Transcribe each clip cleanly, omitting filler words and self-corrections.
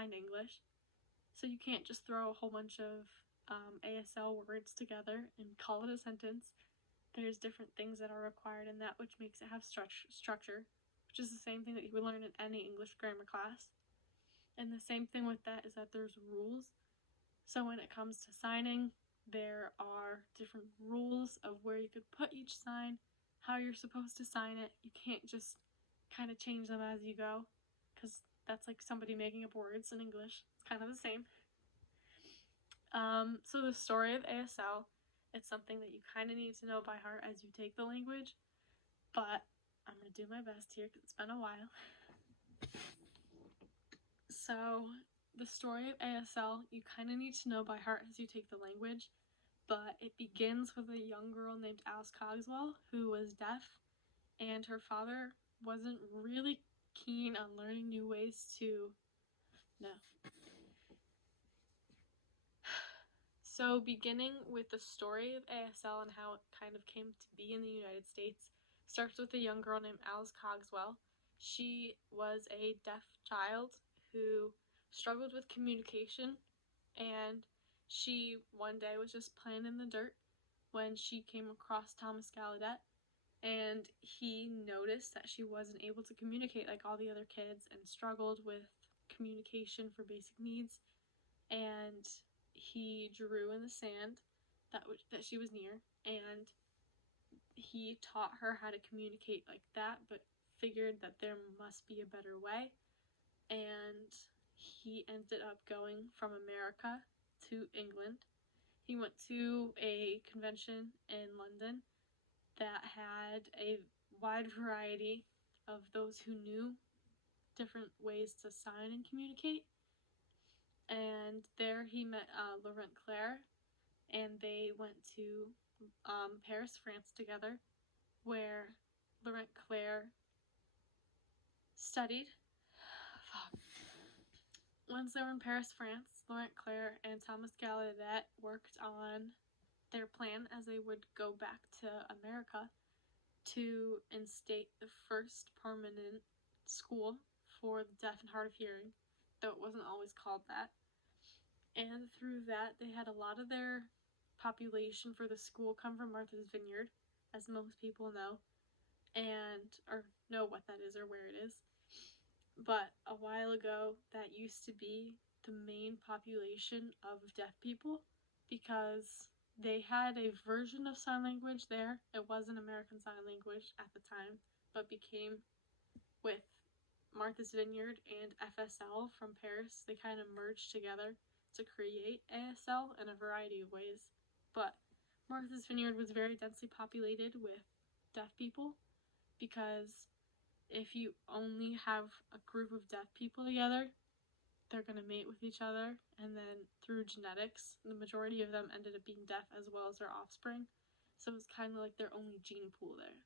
sign English. So you can't just throw a whole bunch of ASL words together and call it a sentence. There's different things that are required in that, which makes it have structure, which is the same thing that you would learn in any English grammar class. And the same thing with that is that there's rules. So when it comes to signing, there are different rules of where you could put each sign, how you're supposed to sign it. You can't just kind of change them as you go, because that's like somebody making up words in English. It's kind of the same. So the story of ASL, it's something that you kind of need to know by heart as you take the language, but I'm going to do my best here because it's been a while. So the story of ASL, you kind of need to know by heart as you take the language, but it begins with a young girl named Alice Cogswell who was deaf, and her father wasn't really keen on learning new ways to... So beginning with the story of ASL and how it kind of came to be in the United States starts with a young girl named Alice Cogswell. She was a deaf child who struggled with communication, and she one day was just playing in the dirt when she came across Thomas Gallaudet, and he noticed that she wasn't able to communicate like all the other kids and struggled with communication for basic needs, and he drew in the sand that she was near, and he taught her how to communicate like that, but figured that there must be a better way, and he ended up going from America to England. He went to a convention in London that had a wide variety of those who knew different ways to sign and communicate, and there he met Laurent Claire, and they went to Paris, France together, where Laurent Claire studied. Once they were in Paris, France, Laurent Claire and Thomas Gallaudet worked on their plan as they would go back to America to instate the first permanent school for the deaf and hard of hearing, though it wasn't always called that. And through that, they had a lot of their population for the school come from Martha's Vineyard, as most people know, or know what that is or where it is. But a while ago, that used to be the main population of deaf people because they had a version of sign language there. It wasn't American Sign Language at the time, but became, with Martha's Vineyard and FSL from Paris, they kind of merged together to create ASL in a variety of ways. But Martha's Vineyard was very densely populated with deaf people because if you only have a group of deaf people together, they're going to mate with each other, and then through genetics, the majority of them ended up being deaf as well as their offspring. So it's kind of like their only gene pool there.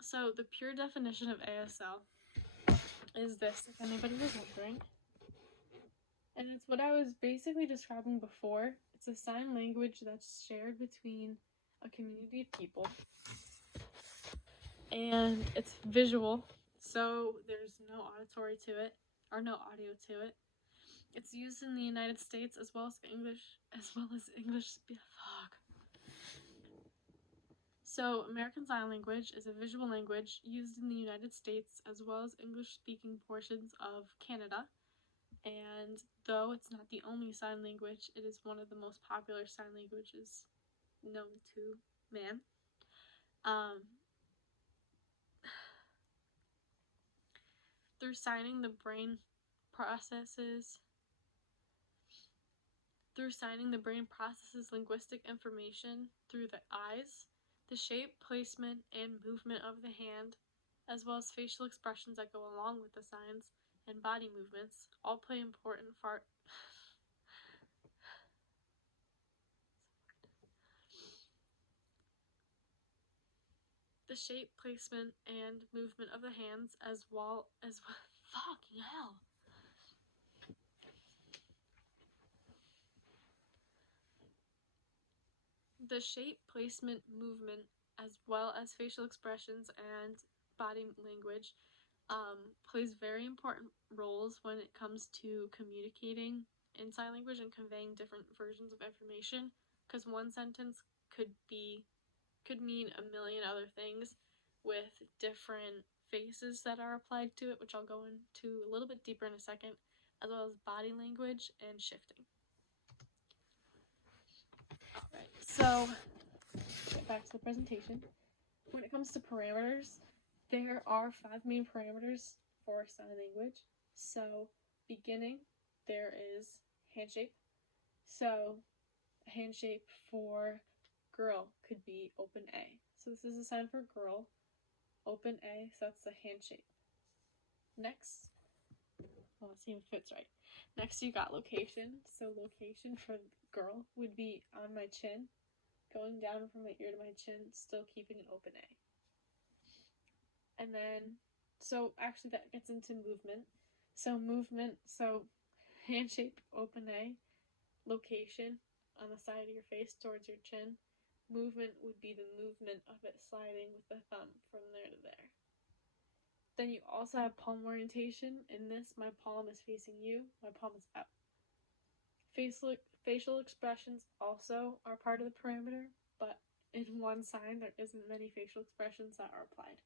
So the pure definition of ASL is this, if anybody was wondering. And it's what I was basically describing before. It's a sign language that's shared between a community of people. And it's visual, so there's no auditory to it, or no audio to it. It's used in the United States as well as English. So American Sign Language is a visual language used in the United States as well as English-speaking portions of Canada. And though it's not the only sign language, it is one of the most popular sign languages known to man. Through signing, the brain processes linguistic information through the eyes, the shape, placement, and movement of the hand, as well as facial expressions that go along with the signs, and body movements, all play important part. The shape, placement, and movement of the hands, as well as fucking hell. The shape, placement, movement, as well as facial expressions and body language plays very important roles when it comes to communicating in sign language and conveying different versions of information, because one sentence could mean a million other things with different faces that are applied to it, which I'll go into a little bit deeper in a second, as well as body language and shifting. Alright, so back to the presentation. When it comes to parameters, there are 5 main parameters for sign language. So, beginning, there is handshape. So, a handshape for girl could be open A. So this is a sign for girl, open A, so that's the handshape. Next, well, let's see if it fits right. Next, you got location. So location for girl would be on my chin, going down from my ear to my chin, still keeping an open A. And then, so actually that gets into movement. So movement, so handshape, open A, location on the side of your face towards your chin. Movement would be the movement of it sliding with the thumb from there to there. Then you also have palm orientation. In this, my palm is facing you, my palm is out. Facial expressions also are part of the parameter, but in one sign there isn't many facial expressions that are applied.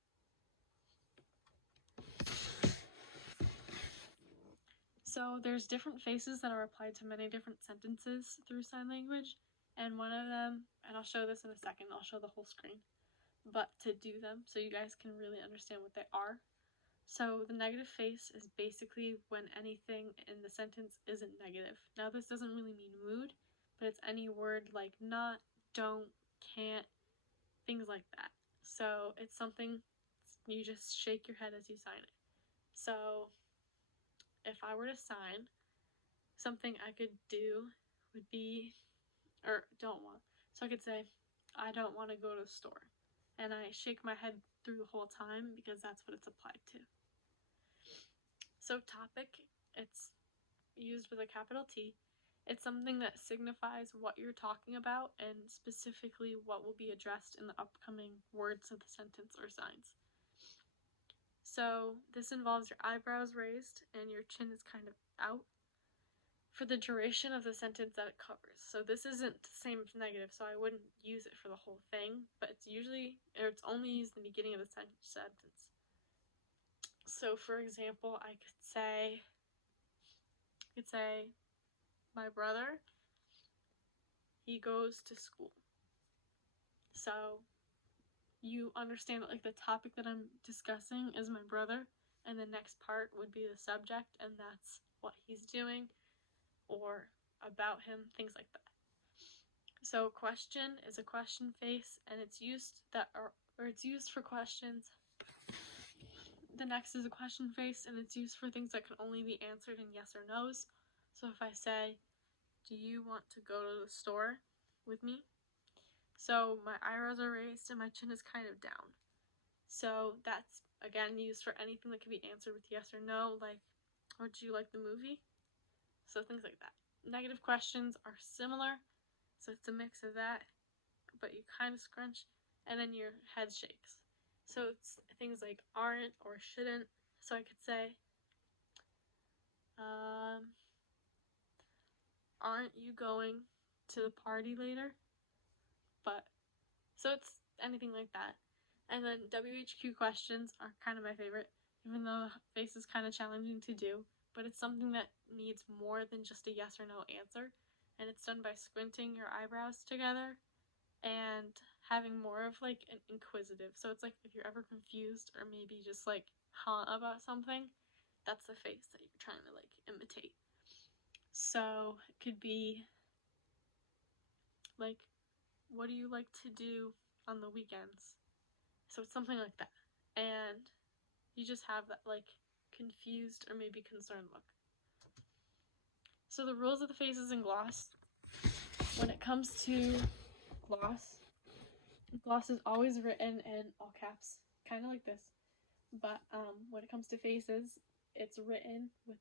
So there's different faces that are applied to many different sentences through sign language, and one of them, and I'll show this in a second, I'll show the whole screen, but to do them so you guys can really understand what they are. So the negative face is basically when anything in the sentence isn't negative. Now this doesn't really mean mood, but it's any word like not, don't, can't, things like that. So it's something you just shake your head as you sign it. So if I were to sign, something I could do would be, or don't want. So I could say, I don't want to go to the store. And I shake my head through the whole time because that's what it's applied to. So topic, it's used with a capital T. It's something that signifies what you're talking about and specifically what will be addressed in the upcoming words of the sentence or signs. So this involves your eyebrows raised and your chin is kind of out for the duration of the sentence that it covers. So this isn't the same as negative, so I wouldn't use it for the whole thing, but it's only used in the beginning of the sentence. So for example, I could say, my brother, he goes to school. So you understand that like the topic that I'm discussing is my brother, and the next part would be the subject, and that's what he's doing or about him, things like that. So question is a question face, and it's used for questions. The next is a question face, and it's used for things that can only be answered in yes or no's. So if I say, do you want to go to the store with me? So my eyebrows are raised and my chin is kind of down. So that's, again, used for anything that can be answered with yes or no, like, or do you like the movie? So things like that. Negative questions are similar, so it's a mix of that, but you kind of scrunch, and then your head shakes. So it's things like aren't or shouldn't. So I could say, aren't you going to the party later? But, so it's anything like that. And then WHQ questions are kind of my favorite, even though face is kind of challenging to do, but it's something that needs more than just a yes or no answer, and it's done by squinting your eyebrows together and having more of like an inquisitive. So it's like if you're ever confused or maybe just like about something, that's the face that you're trying to like imitate. So it could be like, what do you like to do on the weekends? So it's something like that. And you just have that like confused or maybe concerned look. So the rules of the faces in gloss. When it comes to gloss is always written in all caps, kind of like this. But when it comes to faces, it's written with,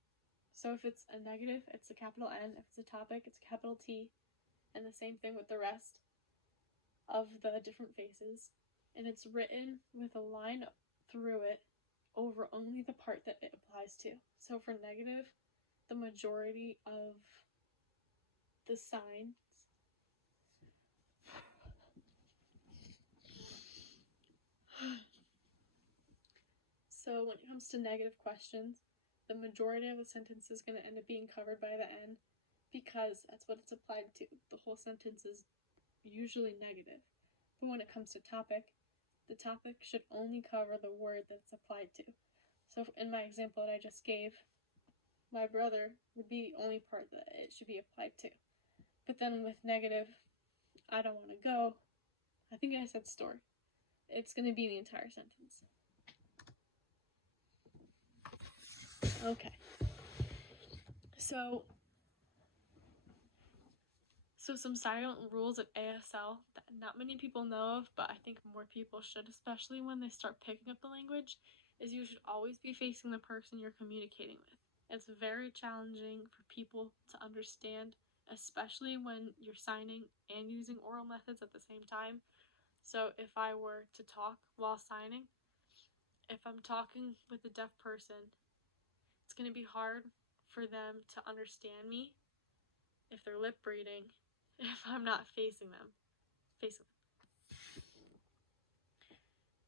so if it's a negative, it's a capital N. If it's a topic, it's a capital T. And the same thing with the rest of the different faces. And it's written with a line through it over only the part that it applies to. So for negative, the majority of the signs so when it comes to negative questions, the majority of the sentence is going to end up being covered by the end because that's what it's applied to. The whole sentence is usually negative. But when it comes to topic, the topic should only cover the word that it's applied to. So in my example that I just gave, my brother would be the only part that it should be applied to. But then with negative, I don't want to go, I think I said story. It's going to be the entire sentence. Okay. So some silent rules of ASL that not many people know of, but I think more people should, especially when they start picking up the language, is you should always be facing the person you're communicating with. It's very challenging for people to understand, especially when you're signing and using oral methods at the same time. So if I were to talk while signing, if I'm talking with a deaf person, it's going to be hard for them to understand me if they're lip reading, if I'm not facing them.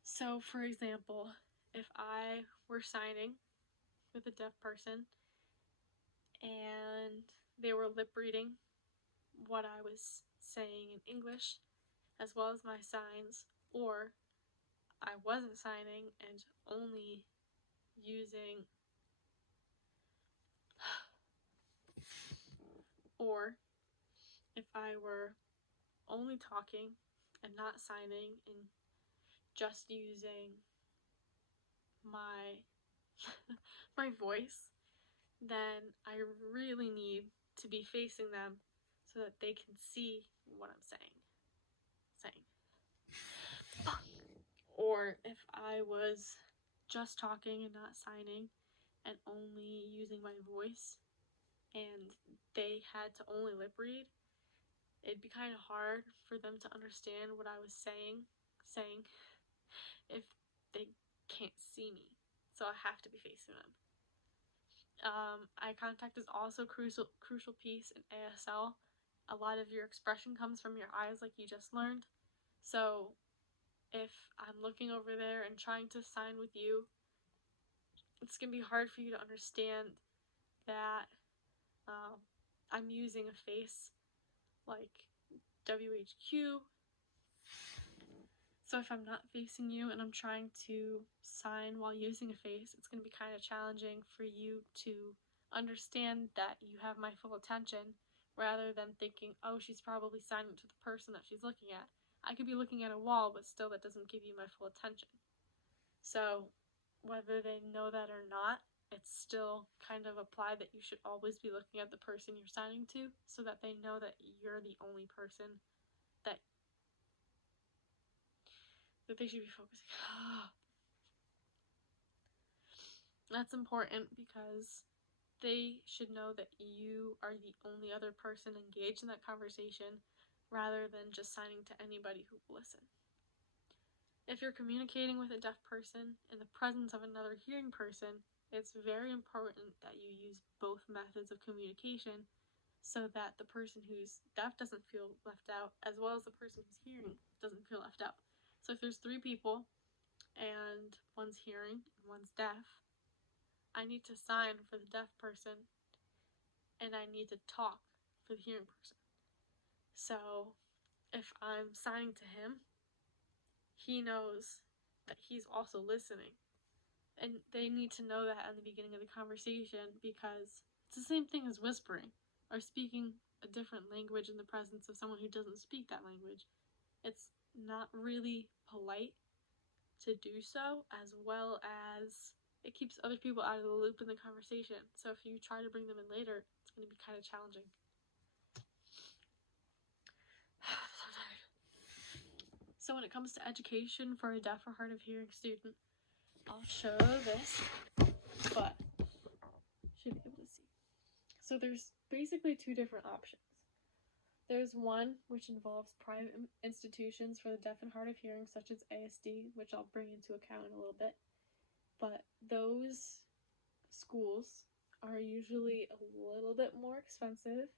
So for example, if I were signing with a deaf person and they were lip reading what I was saying in English as well as my signs, or I wasn't signing and only using, or if I were only talking and not signing and just using my my voice, then I really need to be facing them so that they can see what I'm saying. Or if I was just talking and not signing and only using my voice and they had to only lip read, it'd be kind of hard for them to understand what I was saying if they can't see me. So I have to be facing them. Eye contact is also a crucial piece in ASL. A lot of your expression comes from your eyes, like you just learned. So if I'm looking over there and trying to sign with you, it's going to be hard for you to understand that I'm using a face like WHQ. So if I'm not facing you and I'm trying to sign while using a face, it's going to be kind of challenging for you to understand that you have my full attention rather than thinking, oh, she's probably signing to the person that she's looking at. I could be looking at a wall, but still that doesn't give you my full attention. So whether they know that or not, it's still kind of applied that you should always be looking at the person you're signing to so that they know that you're the only person that they should be focusing on. That's important because they should know that you are the only other person engaged in that conversation rather than just signing to anybody who will listen. If you're communicating with a deaf person in the presence of another hearing person, it's very important that you use both methods of communication so that the person who's deaf doesn't feel left out, as well as the person who's hearing doesn't feel left out. So if there's 3 people and one's hearing and one's deaf, I need to sign for the deaf person and I need to talk for the hearing person. So if I'm signing to him, he knows that he's also listening. And they need to know that at the beginning of the conversation because it's the same thing as whispering or speaking a different language in the presence of someone who doesn't speak that language. It's not really polite to do so, as well as it keeps other people out of the loop in the conversation. So if you try to bring them in later, it's going to be kind of challenging. So when it comes to education for a deaf or hard of hearing student, I'll show this, but should be able to see. So there's basically 2 different options. There's one which involves private institutions for the deaf and hard of hearing, such as ASD, which I'll bring into account in a little bit. but those schools are usually a little bit more expensive